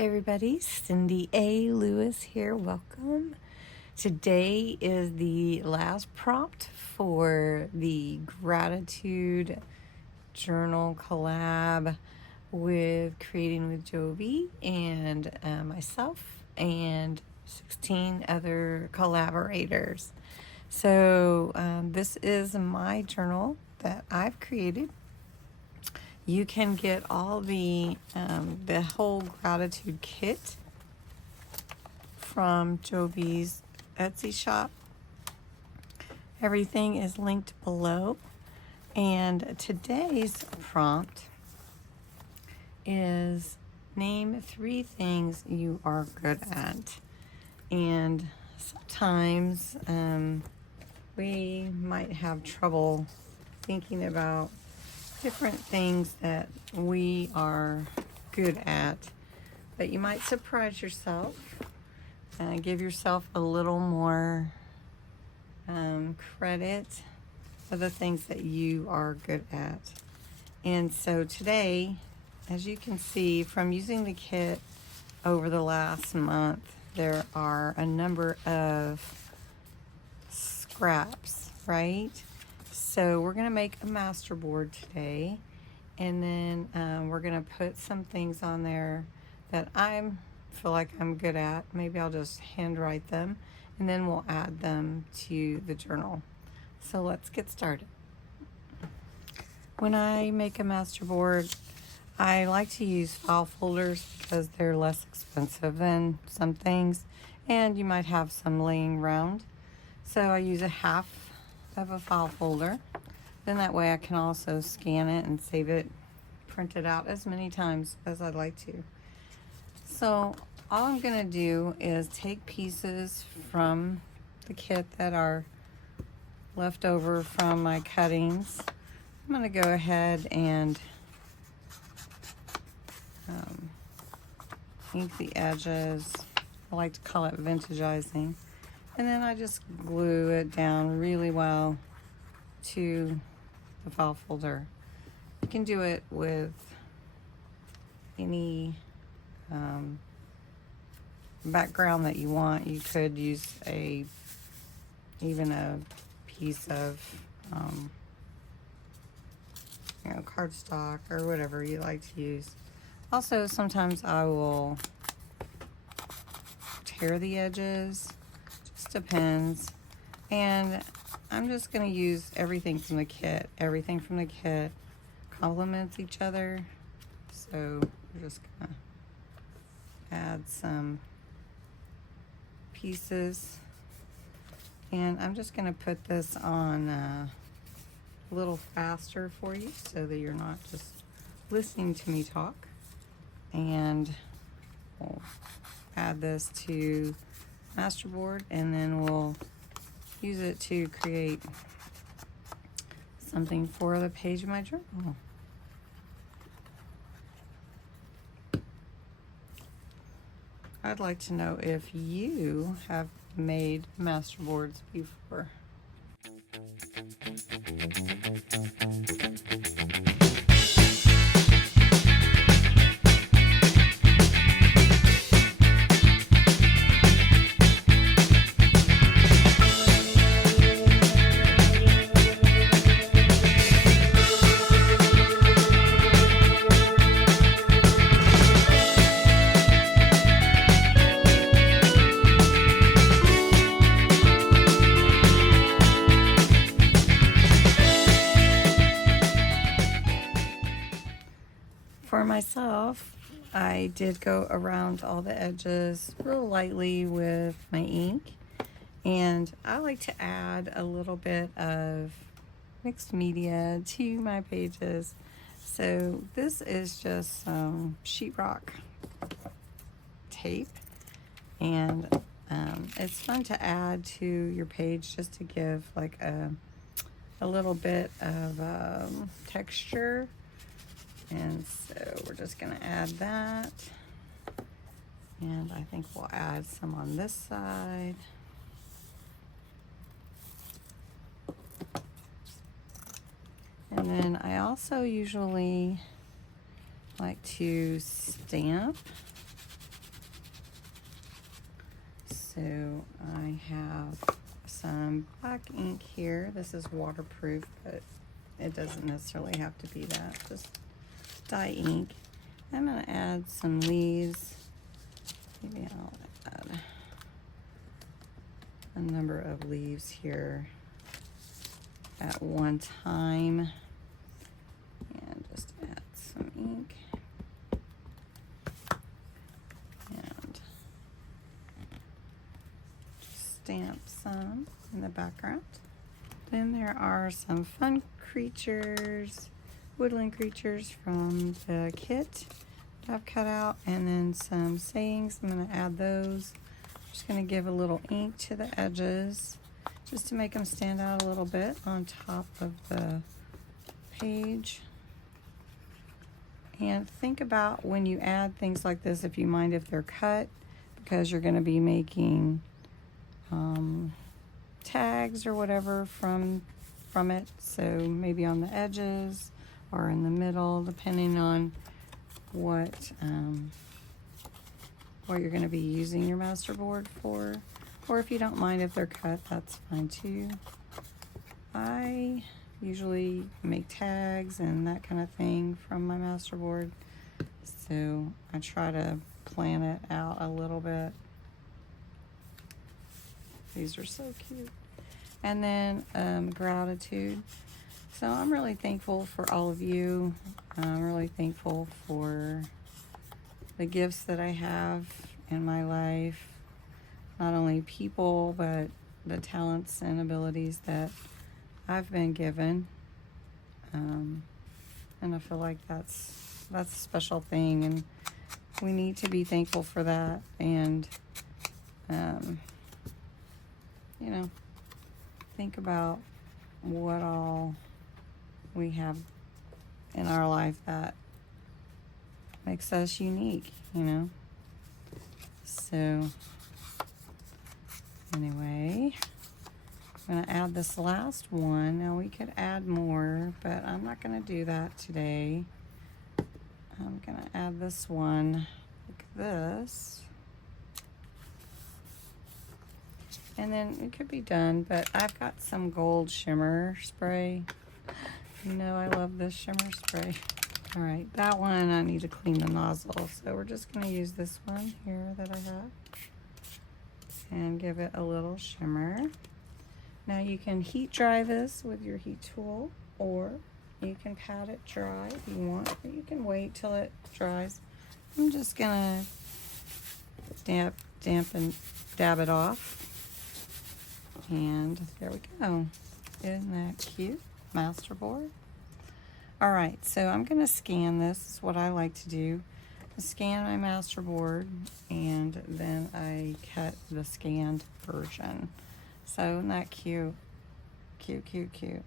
Hey everybody, Cindy A. Lewis here. Welcome. Today is the last prompt for the gratitude journal collab with Creating with Jovi and myself and 16 other collaborators. So this is my journal that I've created. You can get all the whole gratitude kit from Jovi's Etsy shop. Everything is linked below. And today's prompt is name 3 things you are good at. And sometimes we might have trouble thinking about different things that we are good at, but you might surprise yourself. Give yourself a little more credit for the things that you are good at. And so today, as you can see from using the kit over the last month, there are a number of scraps, right? So we're going to make a masterboard today, and then we're going to put some things on there that I feel like I'm good at. Maybe I'll just handwrite them, and then we'll add them to the journal. So let's get started. When I make a masterboard, I like to use file folders because they're less expensive than some things, and you might have some laying around. So I use a half of a file folder. Then that way I can also scan it and save it, print it out as many times as I'd like to. So all I'm going to do is take pieces from the kit that are left over from my cuttings. I'm going to go ahead and ink the edges. I like to call it vintagizing. And then I just glue it down really well to the file folder. You can do it with any background that you want. You could use even a piece of cardstock or whatever you like to use. Also, sometimes I will tear the edges. Just depends. And I'm just going to use everything from the kit. Everything from the kit complements each other. So we're just going to add some pieces. And I'm just going to put this on a little faster for you so that you're not just listening to me talk. And we'll add this to Masterboard, and then we'll use it to create something for the page of my journal. I'd like to know if you have made masterboards before. For myself, I did go around all the edges real lightly with my ink, and I like to add a little bit of mixed media to my pages. So this is just some sheetrock tape, and it's fun to add to your page just to give like a little bit of texture. And so we're just going to add that. And I think we'll add some on this side. And then I also usually like to stamp So I have some black ink here. This is waterproof, but it doesn't necessarily have to be that. Just dye ink. I'm going to add some leaves. Maybe I'll add a number of leaves here at one time. And just add some ink. And just stamp some in the background. Then there are some fun creatures, woodland creatures from the kit that I've cut out, and then some sayings. I'm going to add those. I'm just going to give a little ink to the edges just to make them stand out a little bit on top of the page. And think about when you add things like this, if you mind if they're cut, because you're going to be making tags or whatever from it. So maybe on the edges or in the middle, depending on what you're going to be using your Masterboard for. Or if you don't mind if they're cut, that's fine too. I usually make tags and that kind of thing from my Masterboard, so I try to plan it out a little bit. These are so cute. And then gratitude. So I'm really thankful for all of you. I'm really thankful for the gifts that I have in my life. Not only people, but the talents and abilities that I've been given. And I feel like that's a special thing, and we need to be thankful for that. And you know, think about what all we have in our life that makes us unique, you know. So anyway, I'm going to add this last one. Now we could add more, but I'm not going to do that today. I'm going to add this one like this. And then it could be done, but I've got some gold shimmer spray. You know I love this shimmer spray. All right, that one I need to clean the nozzle, so we're just going to use this one here that I have and give it a little shimmer. Now you can heat dry this with your heat tool, or you can pat it dry if you want, or you can wait till it dries. I'm just going to dab it off. And there we go. Isn't that cute? Masterboard. All right, so I'm going to scan this. This is what I like to do. I scan my Masterboard, and then I cut the scanned version. So isn't that cute? Cute, cute, cute.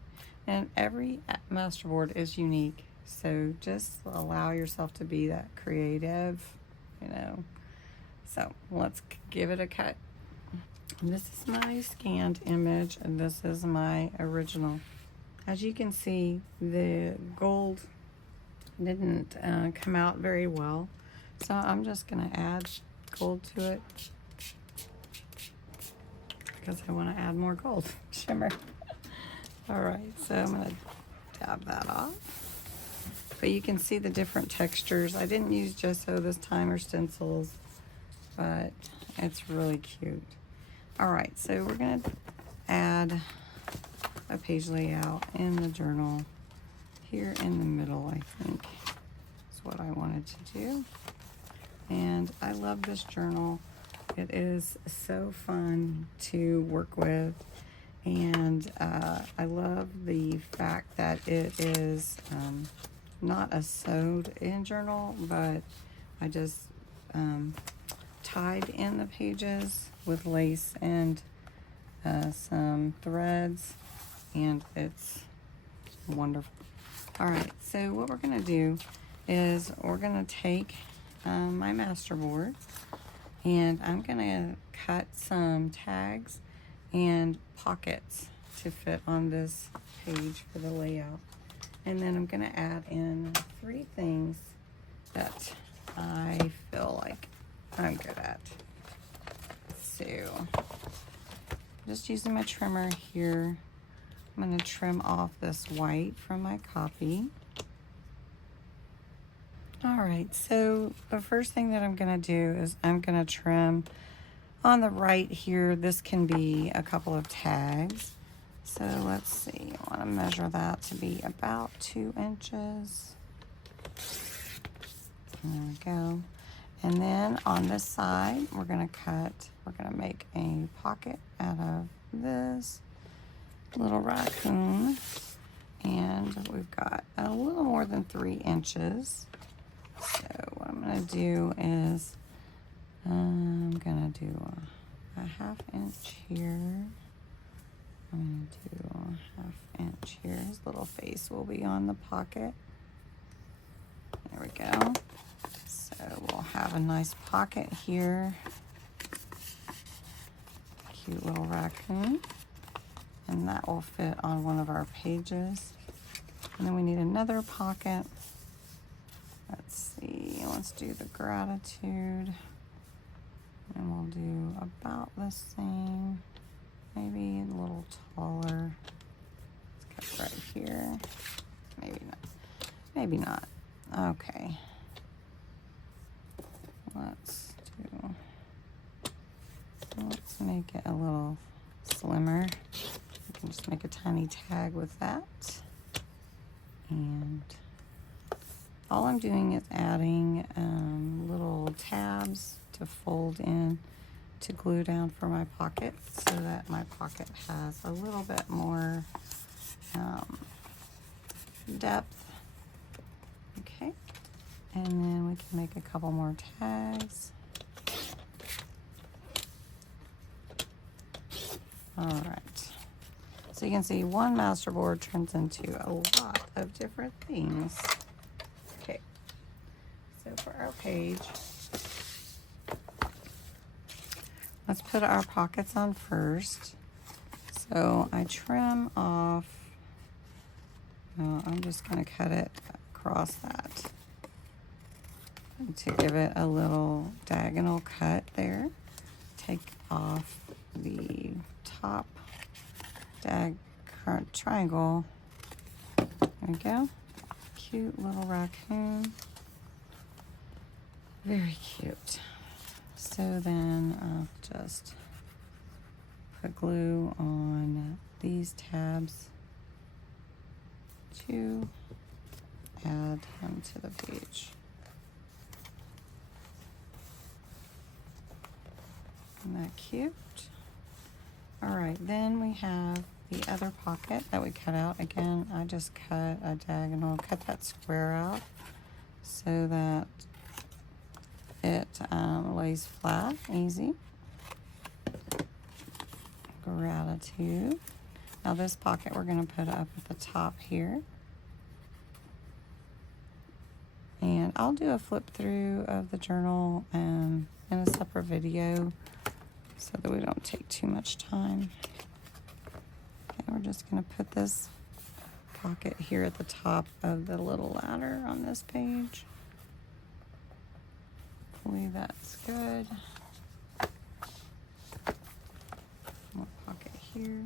And every Masterboard is unique. So just allow yourself to be that creative, you know. So let's give it a cut. This is my scanned image, and this is my original. As you can see, the gold didn't come out very well, so I'm just going to add gold to it because I want to add more gold shimmer. All right, so I'm going to dab that off. But you can see the different textures. I didn't use gesso this time or stencils, but it's really cute. All right, so we're going to add a page layout in the journal here in the middle, I think is what I wanted to do. And I love this journal. It is so fun to work with, and I love the fact that it is not a sewed in journal, but I just tied in the pages with lace and some threads, and it's wonderful. All right, so what we're going to do is we're going to take my Masterboard, and I'm going to cut some tags and pockets to fit on this page for the layout. And then I'm going to add in 3 things that I feel like I'm good at. so just using my trimmer here, I'm going to trim off this white from my copy. All right, so the first thing that I'm going to do is I'm going to trim on the right here. This can be a couple of tags. So let's see, I want to measure that to be about 2 inches. There we go. And then on this side, we're going to make a pocket out of this little raccoon. And we've got a little more than 3 inches. So what I'm going to do is I'm going to do a 1/2 inch here. I'm going to do a 1/2 inch here. His little face will be on the pocket. There we go. So we'll have a nice pocket here. Cute little raccoon. And that will fit on one of our pages. And then we need another pocket. Let's see, let's do the gratitude. And we'll do about the same, maybe a little taller. Let's get right here. Maybe not. Maybe not. Okay. Let's make it a little slimmer. We can just make a tiny tag with that. And all I'm doing is adding little tabs to fold in to glue down for my pocket so that my pocket has a little bit more depth. Okay, and then we can make a couple more tags. All right, so you can see one masterboard turns into a lot of different things. Okay, so for our page, let's put our pockets on first. So I trim off, I'm just going to cut it across that to give it a little diagonal cut there. Take off the top triangle. There we go. Cute little raccoon. Very cute. So then I'll just put glue on these tabs to add them to the page. Isn't that cute? All right, then we have the other pocket that we cut out. Again, I just cut a diagonal, cut that square out so that it lays flat, easy. Gratitude. Now this pocket we're going to put up at the top here. And I'll do a flip through of the journal in a separate video so that we don't take too much time. Okay, we're just going to put this pocket here at the top of the little ladder on this page. Hopefully that's good. More pocket here.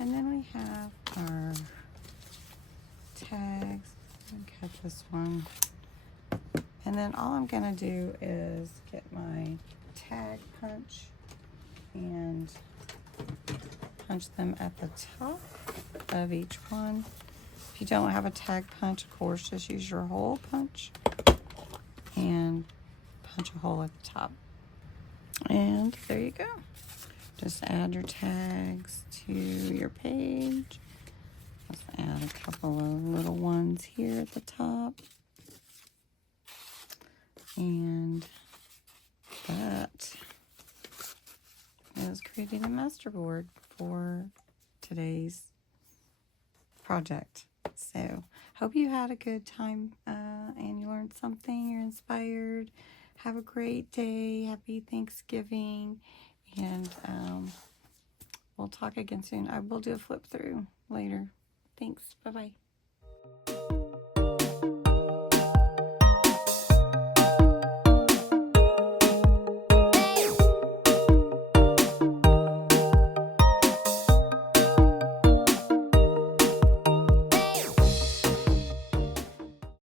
And then we have our tags. Cut this one. And then all I'm going to do is get my tag punch and punch them at the top of each one. If you don't have a tag punch, of course, just use your hole punch and punch a hole at the top. And there you go. Just add your tags to your page. Let's add a couple of little ones here at the top. And that is creating a masterboard for today's project. So hope you had a good time and you learned something, you're inspired. Have a great day. Happy Thanksgiving. And we'll talk again soon. I will do a flip through later. Thanks. Bye-bye.